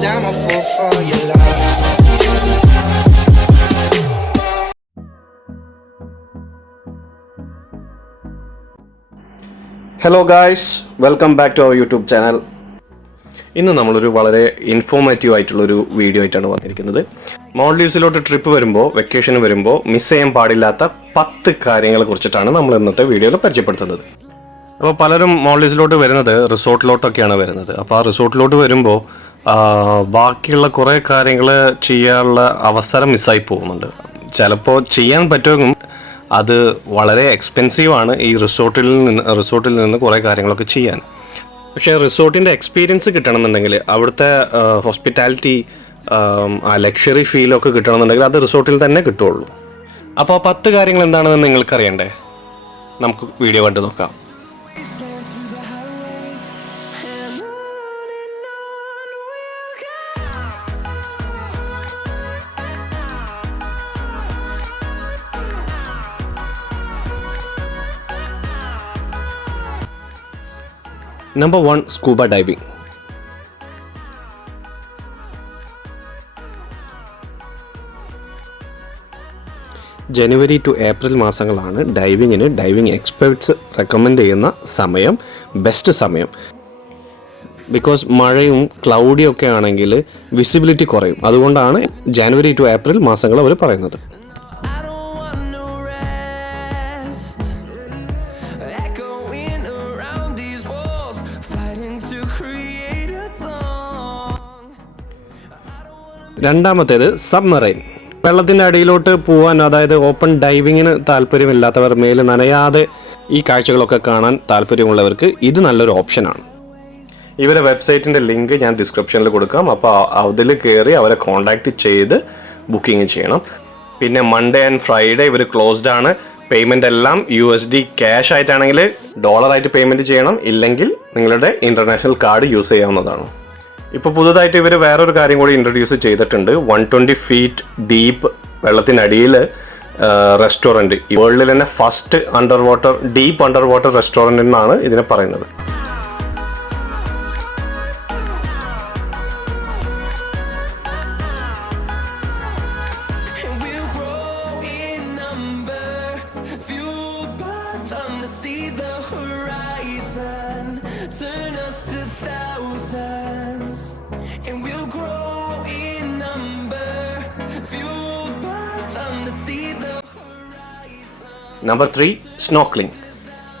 Cause I'm a fool for your love. Hello guys welcome back to our YouTube channel ഇന്ന് നമ്മളൊരു വളരെ informative ആയിട്ടുള്ളൊരു video ആയിട്ടാണ് വന്നിരിക്കുന്നത്. മോൾഡീവ്സിലോട്ട് ട്രിപ്പ് വരുമ്പോൾ വെക്കേഷന് വരുമ്പോൾ മിസ് ചെയ്യാൻ പാടില്ലാത്ത പത്ത് കാര്യങ്ങളെ കുറിച്ചിട്ടാണ് നമ്മൾ ഇന്നത്തെ വീഡിയോയിൽ പരിചയപ്പെടുത്തുന്നത്. അപ്പോൾ പലരും മോൾഡീവ്സിലോട്ട് വരുന്നത് റിസോർട്ടിലോട്ടൊക്കെയാണ് വരുന്നത്. അപ്പോൾ ആ റിസോർട്ടിലോട്ട് വരുമ്പോൾ ബാക്കിയുള്ള കുറേ കാര്യങ്ങൾ ചെയ്യാനുള്ള അവസരം മിസ്സായി പോകുന്നുണ്ട്. ചിലപ്പോൾ ചെയ്യാൻ പറ്റുമെങ്കിലും അത് വളരെ എക്സ്പെൻസീവ് ആണ് ഈ റിസോർട്ടിൽ നിന്ന് റിസോർട്ടിൽ നിന്ന് കുറേ കാര്യങ്ങളൊക്കെ ചെയ്യാൻ. പക്ഷേ റിസോർട്ടിന്റെ എക്സ്പീരിയൻസ് കിട്ടണമെന്നുണ്ടെങ്കിൽ അവിടുത്തെ ഹോസ്പിറ്റാലിറ്റി ആ ലക്ഷറി ഫീലൊക്കെ കിട്ടണമെന്നുണ്ടെങ്കിൽ അത് റിസോർട്ടിൽ തന്നെ കിട്ടുള്ളൂ. അപ്പോൾ ആ പത്ത് കാര്യങ്ങൾ എന്താണെന്ന് നിങ്ങൾക്കറിയണ്ടേ? നമുക്ക് വീഡിയോ കണ്ടു നോക്കാം. Number one scuba diving January to April മാസങ്ങളാണ് ഡൈവിങ്ങിന് ഡൈവിംഗ് എക്സ്പേർട്സ് റെക്കമെൻഡ് ചെയ്യുന്ന സമയം ബെസ്റ്റ് സമയം. ബിക്കോസ് മഴയും ക്ലൗഡിയും ഒക്കെ ആണെങ്കിൽ വിസിബിലിറ്റി കുറയും. അതുകൊണ്ടാണ് ജനുവരി ടു ഏപ്രിൽ മാസങ്ങൾ അവർ പറയുന്നത്. രണ്ടാമത്തേത് സബ്മറൈൻ. വെള്ളത്തിന്റെ അടിയിലോട്ട് പോകാൻ അതായത് ഓപ്പൺ ഡൈവിങ്ങിന് താല്പര്യമില്ലാത്തവർ മേൽ നനയാതെ ഈ കാഴ്ചകളൊക്കെ കാണാൻ താല്പര്യമുള്ളവർക്ക് ഇത് നല്ലൊരു ഓപ്ഷനാണ്. ഇവരെ വെബ്സൈറ്റിന്റെ ലിങ്ക് ഞാൻ ഡിസ്ക്രിപ്ഷനിൽ കൊടുക്കാം. അപ്പോൾ അതിൽ കയറി അവരെ കോൺടാക്റ്റ് ചെയ്ത് ബുക്കിംഗ് ചെയ്യണം. പിന്നെ മൺഡേ ആൻഡ് ഫ്രൈഡേ ഇവർ ക്ലോസ്ഡ് ആണ്. പേയ്മെന്റ് എല്ലാം യു എസ് ഡി ക്യാഷ് ആയിട്ടാണെങ്കിൽ ഡോളറായിട്ട് പേയ്മെന്റ് ചെയ്യണം. ഇല്ലെങ്കിൽ നിങ്ങളുടെ ഇന്റർനാഷണൽ കാർഡ് യൂസ് ചെയ്യാവുന്നതാണ്. ഇപ്പോൾ പുതുതായിട്ട് ഇവർ വേറൊരു കാര്യം കൂടി ഇൻട്രൊഡ്യൂസ് ചെയ്തിട്ടുണ്ട്. വൺ ട്വന്റി ഫീറ്റ് ഡീപ്പ് വെള്ളത്തിനടിയിൽ റെസ്റ്റോറന്റ് വേൾഡിൽ തന്നെ first under water deep under water restaurant എന്നാണ് ഇതിനെ പറയുന്നത്. നമ്പർ ത്രീ സ്നോക്ലിംഗ്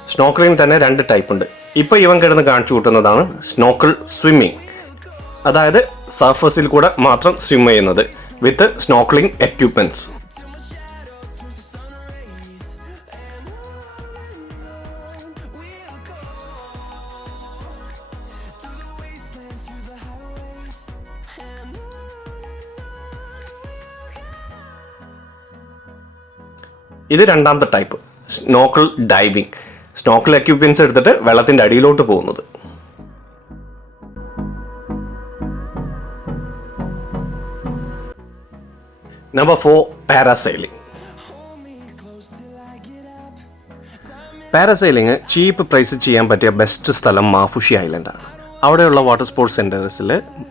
സ്നോക്ലിംഗ് തന്നെ രണ്ട് ടൈപ്പ് ഉണ്ട്. ഇപ്പോൾ ഇവൻ കിടന്ന് കാണിച്ചു കൂട്ടുന്നതാണ് സ്നോക്കിൾ സ്വിമ്മിംഗ് അതായത് സർഫസിൽ കൂടെ മാത്രം സ്വിം ചെയ്യുന്നത് വിത്ത് സ്നോക്ലിംഗ് എക്യുപ്മെന്റ്സ് ഇത് രണ്ടാമത്തെ type snorkel diving snorkel equipments എടുത്തിട്ട് വെള്ളത്തിന്റെ അടിയിലോട്ട് പോകുന്നത്. Number four parasailing parasailing cheap price ചെയ്യാൻ പറ്റിയ ബെസ്റ്റ് സ്ഥലം മാഫുഷി ഐലൻഡാണ് അവിടെയുള്ള വാട്ടർ സ്പോർട്സ് സെന്റേഴ്സിൽ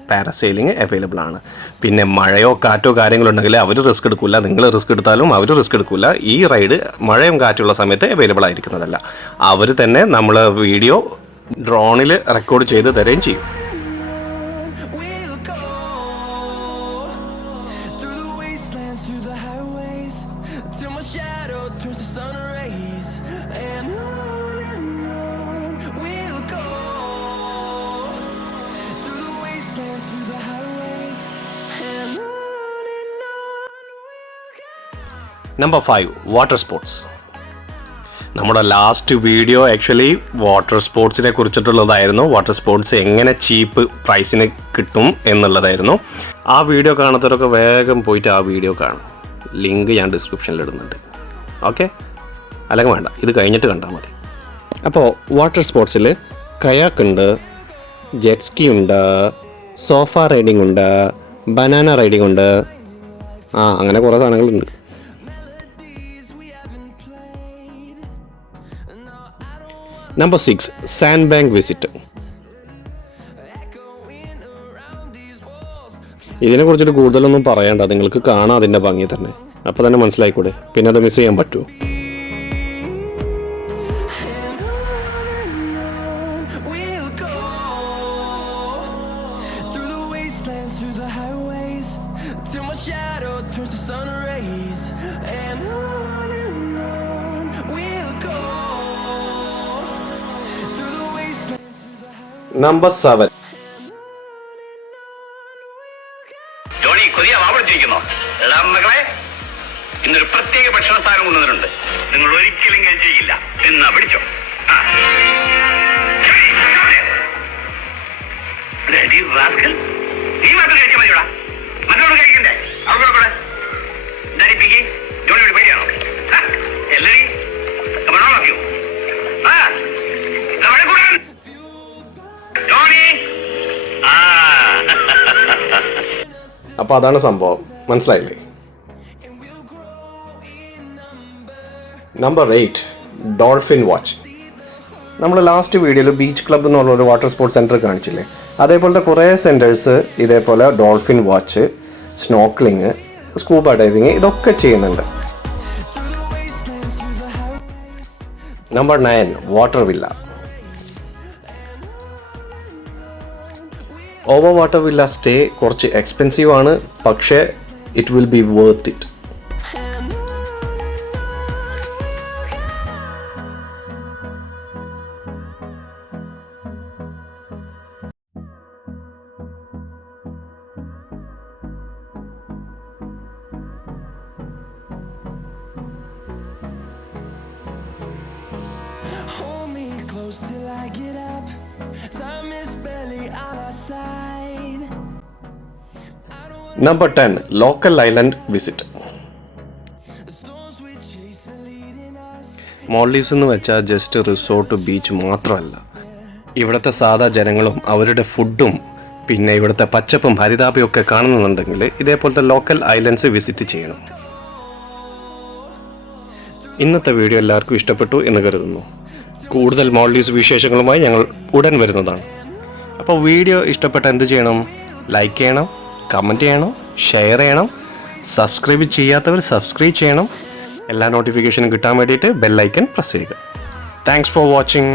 പാരസെയിലിംഗ് അവൈലബിൾ ആണ്. പിന്നെ മഴയോ കാറ്റോ കാര്യങ്ങളോ ഉണ്ടെങ്കിൽ അവർ റിസ്ക് എടുക്കില്ല നിങ്ങൾ റിസ്ക് എടുത്താലും അവർ റിസ്ക് എടുക്കില്ല ഈ റൈഡ് മഴയും കാറ്റുള്ള സമയത്ത് അവൈലബിൾ ആയിരിക്കുന്നതല്ല. അവർ തന്നെ നമ്മൾ വീഡിയോ ഡ്രോണിൽ റെക്കോർഡ് ചെയ്ത് തരുകയും ചെയ്യും. Turns sun rays, number five water sports നമ്മുടെ ലാസ്റ്റ് വീഡിയോ ആക്ച്വലി വാട്ടർ സ്പോർട്സിനെ കുറിച്ചിട്ടുള്ളതായിരുന്നു. വാട്ടർ സ്പോർട്സ് എങ്ങനെ ചീപ്പ് പ്രൈസിന് കിട്ടും എന്നുള്ളതായിരുന്നു. ആ വീഡിയോ കാണാത്തവരൊക്കെ വേഗം പോയിട്ട് ആ വീഡിയോ കാണും. ലിങ്ക് ഞാൻ ഡിസ്ക്രിപ്ഷനിൽ ഇടുന്നുണ്ട്. ഓക്കെ അല്ലെങ്കിൽ വേണ്ട. ഇത് കഴിഞ്ഞിട്ട് കണ്ടാൽ മതി. അപ്പോൾ വാട്ടർ സ്പോർട്സിൽ കയാക്ക് ഉണ്ട് ജെറ്റ്സ്കി ഉണ്ട് സോഫ റൈഡിംഗ് ഉണ്ട് ബനാന റൈഡിംഗ് ഉണ്ട്. ആ അങ്ങനെ കുറേ സാധനങ്ങളുണ്ട്. Number six sand bank visit ഇതിനെ കുറിച്ചിട്ട് കൂടുതലൊന്നും പറയണ്ട. നിങ്ങൾക്ക് കാണാം അതിന്റെ ഭംഗി തന്നെ. അപ്പോൾ തന്നെ മനസ്സിലായിക്കൂടെ. പിന്നെ അത് മിസ് ചെയ്യാൻ പറ്റുമോ? Number 7 അപ്പോൾ അതാണ് സംഭവം. മനസ്സിലായില്ലേ? നമ്പർ എയ്റ്റ് ഡോൾഫിൻ വാച്ച് നമ്മൾ ലാസ്റ്റ് വീഡിയോയിൽ ബീച്ച് ക്ലബ്ബ് എന്ന് പറഞ്ഞൊരു വാട്ടർ സ്പോർട്സ് സെന്റർ കാണിച്ചില്ലേ? അതേപോലത്തെ കുറേ സെന്റേഴ്സ് ഇതേപോലെ dolphin watch snorkelling scuba diving ഇതൊക്കെ ചെയ്യുന്നുണ്ട്. Number nine water villa over water villa stay കുറച്ച് എക്സ്പെൻസീവ് ആണ്. പക്ഷേ it will be worth it number ten local island visit. Maldives എന്ന് വെച്ചാൽ ജസ്റ്റ് റിസോർട്ട് ബീച്ച് മാത്രമല്ല. ഇവിടുത്തെ സാധാ ജനങ്ങളും അവരുടെ ഫുഡും പിന്നെ ഇവിടുത്തെ പച്ചപ്പും ഹരിതാപയും ഒക്കെ കാണുന്നുണ്ടെങ്കിൽ ഇതേപോലത്തെ ലോക്കൽ ഐലൻഡ്സ് വിസിറ്റ് ചെയ്യണം. ഇന്നത്തെ വീഡിയോ എല്ലാവർക്കും ഇഷ്ടപ്പെട്ടു എന്ന് കരുതുന്നു. കൂടുതൽ മോൾഡീവ്സ് വിശേഷങ്ങളുമായി ഞങ്ങൾ ഉടൻ വരുന്നതാണ്. അപ്പോൾ വീഡിയോ ഇഷ്ടപ്പെട്ട എന്ത് ചെയ്യണം? ലൈക്ക് ചെയ്യണം. കമന്റ് ചെയ്യണം ഷെയർ ചെയ്യണം സബ്സ്ക്രൈബ് ചെയ്യാത്തവർ സബ്സ്ക്രൈബ് ചെയ്യണം. എല്ലാ നോട്ടിഫിക്കേഷനും കിട്ടാൻ വേണ്ടിയിട്ട് ബെല്ലൈക്കൻ പ്രസ് ചെയ്യുക. Thanks for watching